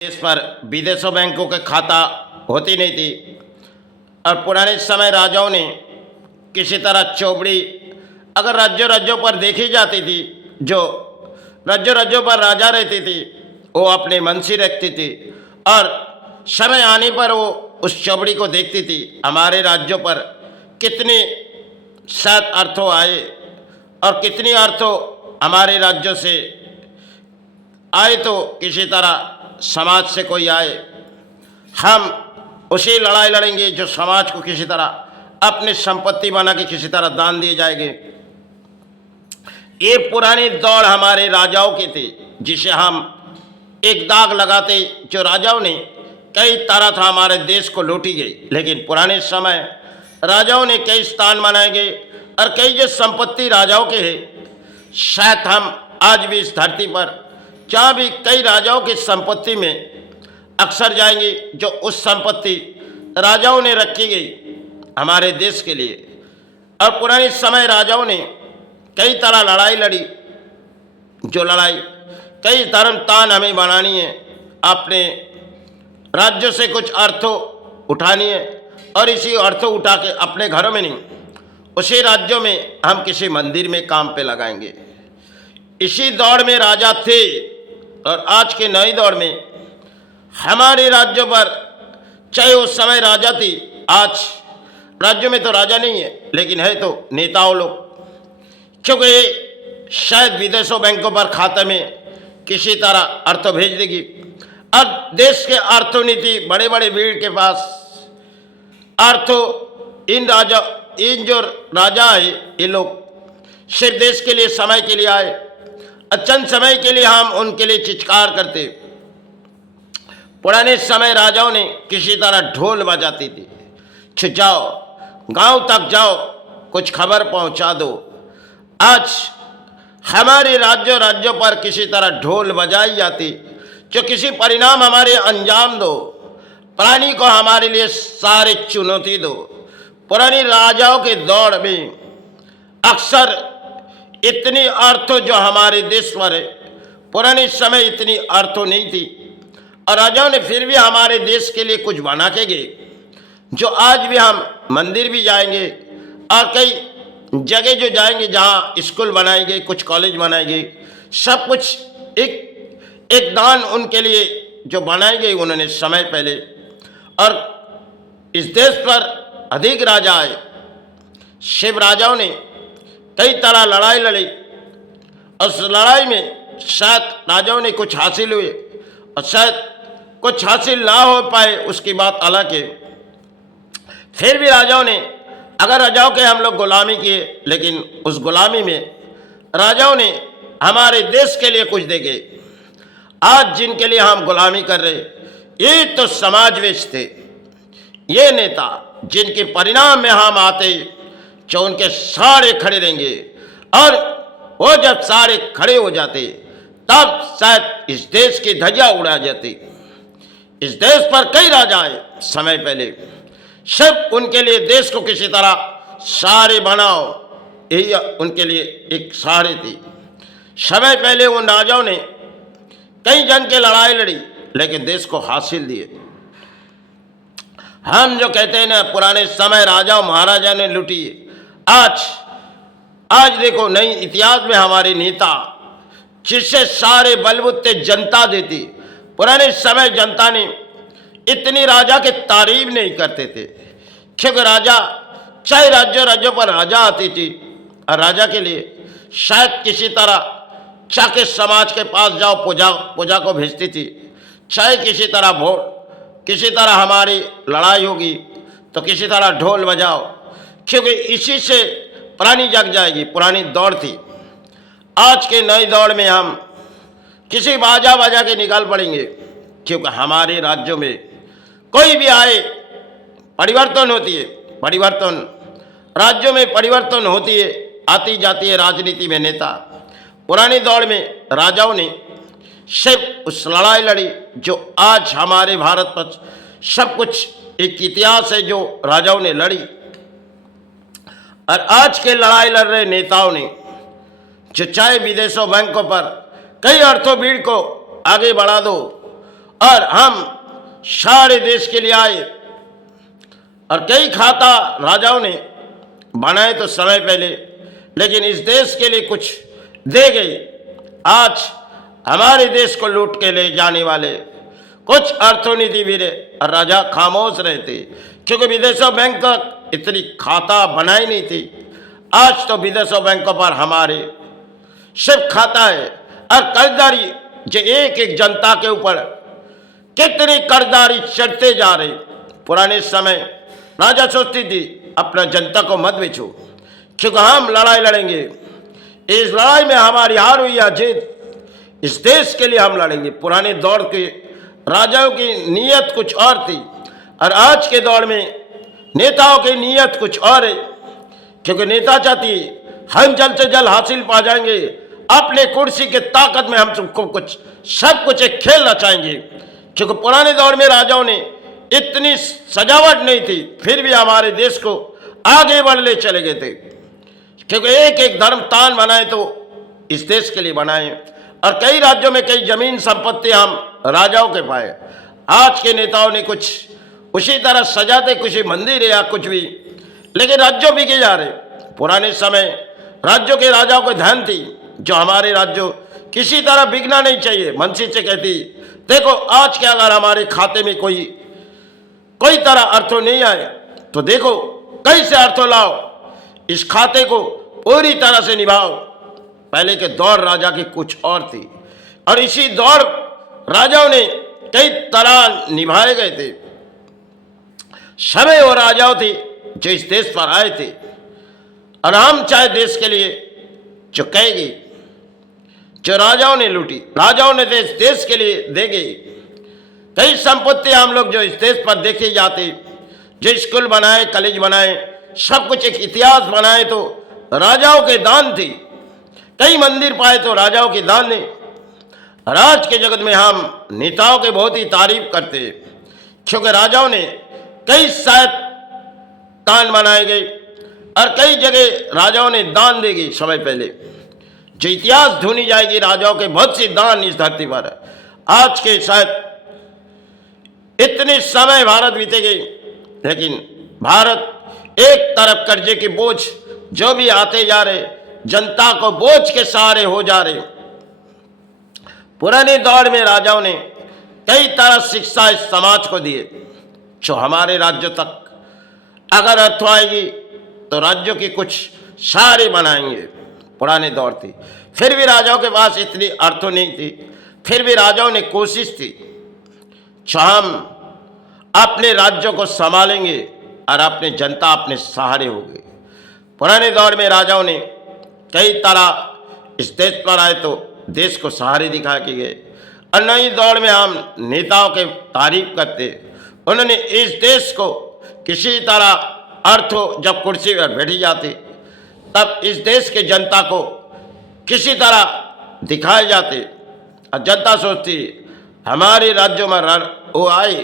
इस पर विदेशों बैंकों के खाता होती नहीं थी और पुराने समय राजाओं ने किसी तरह चौबड़ी अगर राज्यों राज्यों पर देखी जाती थी, जो राज्यों राज्यों पर राजा रहती थी वो अपने मन से रखती थी और समय आने पर वो उस चौबड़ी को देखती थी हमारे राज्यों पर कितने सात अर्थों आए और कितनी अर्थों हमारे राज्यों से आए, तो किसी तरह समाज से कोई आए हम उसी लड़ाई लड़ेंगे जो समाज को किसी तरह अपनी संपत्ति बना के किसी तरह दान दिए जाएंगे। ये पुरानी दौड़ हमारे राजाओं की थी जिसे हम एक दाग लगाते, जो राजाओं ने कई तरह था हमारे देश को लूटी गई, लेकिन पुराने समय राजाओं ने कई स्थान बनाए गए और कई जो संपत्ति राजाओं के है, शायद हम आज भी इस धरती पर जहाँ भी कई राजाओं की संपत्ति में अक्सर जाएंगे, जो उस संपत्ति राजाओं ने रखी गई हमारे देश के लिए। और पुराने समय राजाओं ने कई तरह लड़ाई लड़ी, जो लड़ाई कई धर्म तान हमें बनानी है, अपने राज्यों से कुछ अर्थों उठानी है और इसी अर्थों उठा के अपने घरों में नहीं, उसी राज्यों में हम किसी मंदिर में काम पे लगाएंगे। इसी दौड़ में राजा थे और आज के नई दौर में हमारे राज्यों पर, चाहे उस समय राजा थी, आज राज्यों में तो राजा नहीं है लेकिन है तो नेताओं लोग, क्योंकि शायद विदेशों बैंकों पर खाते में किसी तरह अर्थों भेज देगी और देश के अर्थनीति बड़े बड़े भीड़ के पास अर्थों इन जो राजा है ये लोग सिर्फ देश के लिए समय के लिए आए, चंद समय के लिए हम उनके लिए चित्कार करते। पुराने समय राजाओं ने किसी तरह ढोल बजाती थी, जाओ गांव तक जाओ कुछ खबर पहुंचा दो। आज हमारे राज्यों पर किसी तरह ढोल बजाई जाती, जो किसी परिणाम हमारे अंजाम दो, प्राणी को हमारे लिए सारे चुनौती दो। पुरानी राजाओं के दौड़ में अक्सर इतनी अर्थों जो हमारे देश पर है, पुराने समय इतनी अर्थों नहीं थी और राजाओं ने फिर भी हमारे देश के लिए कुछ बना के गए, जो आज भी हम मंदिर भी जाएंगे और कई जगह जो जाएंगे जहाँ स्कूल बनाएंगे, कुछ कॉलेज बनाएंगे, सब कुछ एक दान उनके लिए जो बनाए गए उन्होंने समय पहले। और इस देश पर अधिक राजा आए, शिव राजाओं ने कई तरह लड़ाई लड़ी और उस लड़ाई में शायद राजाओं ने कुछ हासिल हुए और शायद कुछ हासिल ना हो पाए, उसकी बात अलग है। फिर भी राजाओं ने, अगर राजाओं के हम लोग गुलामी किए, लेकिन उस गुलामी में राजाओं ने हमारे देश के लिए कुछ दे गए। आज जिनके लिए हम गुलामी कर रहे, ये तो समाजवेश थे, ये नेता जिनके परिणाम में हम आते, जो उनके सारे खड़े रहेंगे और वो जब सारे खड़े हो जाते तब शायद इस देश की ध्वजा उड़ा जाती। इस देश पर कई राजा आए समय पहले, सब उनके लिए देश को किसी तरह सहारे बनाओ, यही उनके लिए एक सहारे थी। समय पहले उन राजाओं ने कई जंग के लड़ाई लड़ी लेकिन देश को हासिल दिए। हम जो कहते हैं ना पुराने समय राजा महाराजा ने लूटी, आज देखो नई इतिहास में हमारे नेता जिससे सारे बलबूते जनता देती। पुराने समय जनता ने इतनी राजा की तारीफ नहीं करते थे, क्योंकि राजा, चाहे राज्यों पर राजा आती थी और राजा के लिए शायद किसी तरह चाहे समाज के पास जाओ पूजा को भेजती थी, चाहे किसी तरह हमारी लड़ाई होगी तो किसी तरह ढोल बजाओ, क्योंकि इसी से पुरानी जग जाएगी। पुरानी दौड़ थी। आज के नई दौड़ में हम किसी बाजा बजा के निकाल पड़ेंगे, क्योंकि हमारे राज्यों में कोई भी आए परिवर्तन होती है, परिवर्तन राज्यों में परिवर्तन होती है, आती जाती है राजनीति में नेता। पुरानी दौड़ में राजाओं ने सिर्फ उस लड़ाई लड़ी जो आज हमारे भारत पर सब कुछ एक इतिहास है जो राजाओं ने लड़ी। और आज के लड़ाई लड़ रहे नेताओं ने, जो चाहे विदेशों बैंकों पर कई अर्थों भीड़ को आगे बढ़ा दो और हम सारे देश के लिए आए और कई खाता राजाओं ने बनाए तो समय पहले, लेकिन इस देश के लिए कुछ दे गए। आज हमारे देश को लूट के ले जाने वाले कुछ अर्थनीति वीर और राजा खामोश रहते, क्योंकि विदेशों बैंक इतनी खाता बनाई नहीं थी। आज तो विदेशों बैंकों पर हमारे सिर्फ खाता है और कर्जदारी, जो एक एक जनता के ऊपर कितनी कर्जदारी चढ़ते जा रही। पुराने समय राजा सोचती थी अपना जनता को मत बेचो, क्योंकि हम लड़ाई लड़ेंगे, इस लड़ाई में हमारी हार हुई या जीत इस देश के लिए हम लड़ेंगे। पुराने दौर के राजाओं की नीयत कुछ और थी और आज के दौर में नेताओं की नीयत कुछ और है, क्योंकि नेता चाहती हम जल्द से जल्द हासिल पा जाएंगे, अपने कुर्सी के ताकत में हम सबको कुछ सब कुछ एक खेल रचाएंगे। क्योंकि पुराने दौर में राजाओं ने इतनी सजावट नहीं थी, फिर भी हमारे देश को आगे बढ़ले चले गए थे, क्योंकि एक एक धर्म तान बनाए तो इस देश के लिए बनाए और कई राज्यों में कई जमीन संपत्ति हम राजाओं के पाए। आज के नेताओं ने कुछ उसी तरह सजाते, कुछ मंदिर या कुछ भी, लेकिन राज्यों बिके जा रहे। पुराने समय राज्यों के राजाओं को ध्यान थी जो हमारे राज्यों किसी तरह बिकना नहीं चाहिए। मनसी से कहती देखो आज के अगर हमारे खाते में कोई तरह अर्थों नहीं आए तो देखो कैसे अर्थों लाओ, इस खाते को पूरी तरह से निभाओ। पहले के दौर राजा की कुछ और थी और इसी दौर राजाओं ने कई तरह निभाए गए थे। समय वो राजाओं थे जो इस देश पर आए थे और हम चाहे देश के लिए जो कहेगी, जो राजाओं ने लूटी, राजाओं ने देश के लिए देंगे। कई संपत्ति हम लोग जो इस देश पर देखे जाते, जो स्कूल बनाए, कॉलेज बनाए, सब कुछ एक इतिहास बनाए तो राजाओं के दान थी। कई मंदिर पाए तो राजाओं के दान ने। राज के जगत में हम नेताओं के बहुत ही तारीफ करते, क्योंकि राजाओं ने कई शायद कान बनाए गए और कई जगह राजाओं ने दान देगी। समय पहले जो इतिहास ढूंढी जाएगी राजाओं के बहुत से दान इस धरती पर। आज के शायद इतने समय भारत बीते गए, लेकिन भारत एक तरफ कर्जे के बोझ जो भी आते जा रहे, जनता को बोझ के सहारे हो जा रहे। पुराने दौर में राजाओं ने कई तरह शिक्षा इस समाज को दिए, जो हमारे राज्यों तक अगर अर्थ आएगी तो राज्यों की कुछ सारे बनाएंगे। पुराने दौर थी, फिर भी राजाओं के पास इतनी अर्थों नहीं थी, फिर भी राजाओं ने कोशिश थी जो हम अपने राज्यों को संभालेंगे और अपने जनता अपने सहारे होगी। पुराने दौर में राजाओं ने कई तरह इस देश पर आए तो देश को सहारे दिखा के गए और नई दौर में हम नेताओं के तारीफ करते। उन्होंने इस देश को किसी तरह अर्थों जब कुर्सी पर बैठी जाती तब इस देश के जनता को किसी तरह दिखाए जाते और जनता सोचती हमारे राज्यों में वो आए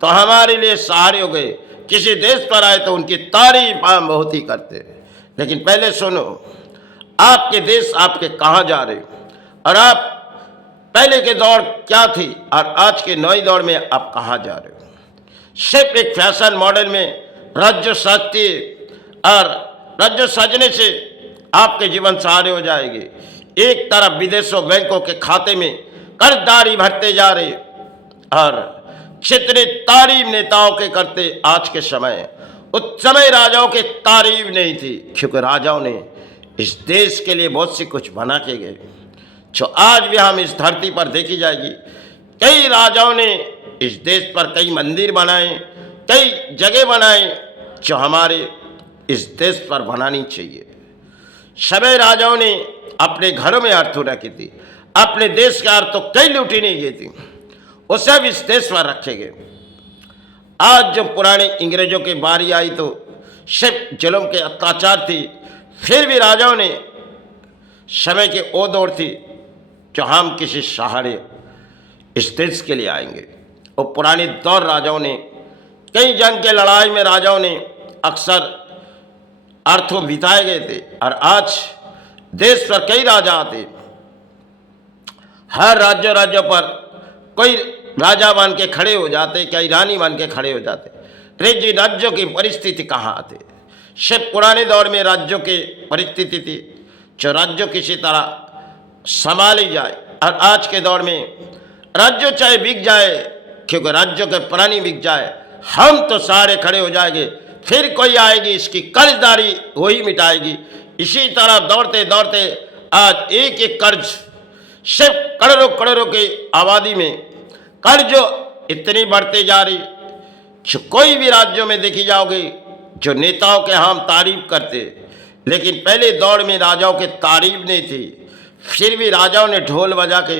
तो हमारे लिए सहारे हो गए, किसी देश पर आए तो उनकी तारीफ हम बहुत ही करते। लेकिन पहले सुनो, आपके देश आपके कहाँ जा रहे और आप पहले के दौर क्या थी और आज के नए दौर में आप कहाँ जा रहे हो। सिर्फ एक फैशन मॉडल में राज्य सजती और राज्य सजने से आपके जीवन सहारे हो जाएगी। एक तरफ विदेशों बैंकों के खाते में कर्जदारी भरते जा रहे और कितने तारीफ नेताओं के करते। आज के समय उस समय राजाओं के तारीफ नहीं थी, क्योंकि राजाओं ने इस देश के लिए बहुत सी कुछ बना के गए, जो आज भी हम इस धरती पर देखी जाएगी। कई राजाओं ने इस देश पर कई मंदिर बनाए, कई जगह बनाए जो हमारे इस देश पर बनानी चाहिए। सभी राजाओं ने अपने घरों में अर्थों रखी थी, अपने देश का अर्थ तो कई लूटी नहीं गई थी, वो सब इस देश पर रखे गए। आज जो पुराने अंग्रेजों की बारी आई तो सिर्फ जुल्म के अत्याचार थी, फिर भी राजाओं ने समय के वो दौर थी जो हम किसी सहारे इस देश के लिए आएंगे। और पुराने दौर राजाओं ने कई जंग के लड़ाई में राजाओं ने अक्सर अर्थों बिताए गए थे और आज देश पर कई राजा आते। हर राज्यों पर कोई राजा बन के खड़े हो जाते, कई रानी बन के खड़े हो जाते। रे जी राज्यों की परिस्थिति कहाँ आते। सिर्फ पुराने दौर में राज्यों की परिस्थिति थी जो राज्यों किसी तरह संभाली जाए, और आज के दौर में राज्यों चाहे बिक जाए, क्योंकि राज्यों के प्राणी बिक जाए, हम तो सारे खड़े हो जाएंगे, फिर कोई आएगी इसकी कर्जदारी वही मिटाएगी। इसी तरह दौड़ते दौड़ते आज एक एक कर्ज, सिर्फ करोड़ों करोड़ों की आबादी में कर्ज इतनी बढ़ते जा रही, जो कोई भी राज्यों में देखी जाओगे जो नेताओं के हम तारीफ करते, लेकिन पहले दौर में राजाओं के तारीफ नहीं थी, फिर भी राजाओं ने ढोल बजा के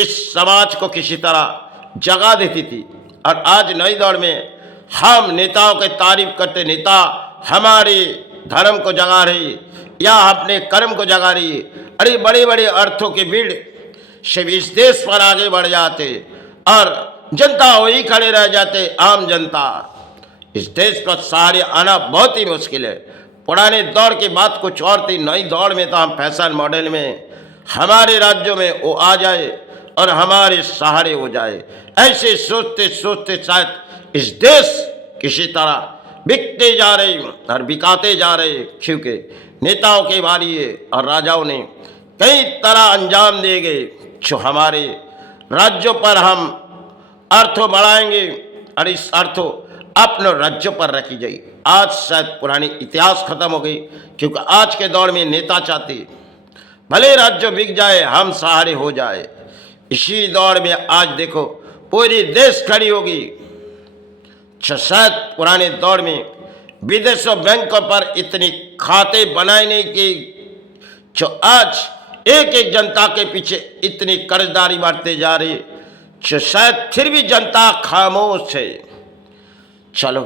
इस समाज को किसी तरह जगा देती थी। और आज नई दौर में हम नेताओं के तारीफ करते, नेता हमारे धर्म को जगा रही या अपने कर्म को जगा रही। अरे बड़े बड़े अर्थों के भीड़ सिर्फ इस देश पर आगे बढ़ जाते और जनता वही खड़े रह जाते। आम जनता इस देश पर सहारे आना बहुत ही मुश्किल है। पुराने दौर की बात कुछ और थी, नई दौर में तो हम फैशन मॉडल में हमारे राज्यों में वो आ जाए और हमारे सहारे हो जाए। ऐसे सोचते सोचते शायद इस देश किसी तरह बिकते जा रहे और बिकाते जा रहे, क्योंकि नेताओं के बारी और राजाओं ने कई तरह अंजाम दिए गए जो हमारे राज्यों पर हम अर्थों बढ़ाएंगे और इस अर्थों अपने राज्यों पर रखी जाए। आज शायद पुरानी इतिहास खत्म हो गई, क्योंकि आज के दौर में नेता चाहते भले राज्य बिक जाए, हम सहारे हो जाए। इसी दौर में आज देखो पूरी देश खड़ी होगी। शायद पुराने दौर में विदेशों बैंकों पर इतनी खाते बनाए नहीं कि जो आज एक एक जनता के पीछे इतनी कर्जदारी बढ़ते जा रही, जो शायद फिर भी जनता खामोश है। चलो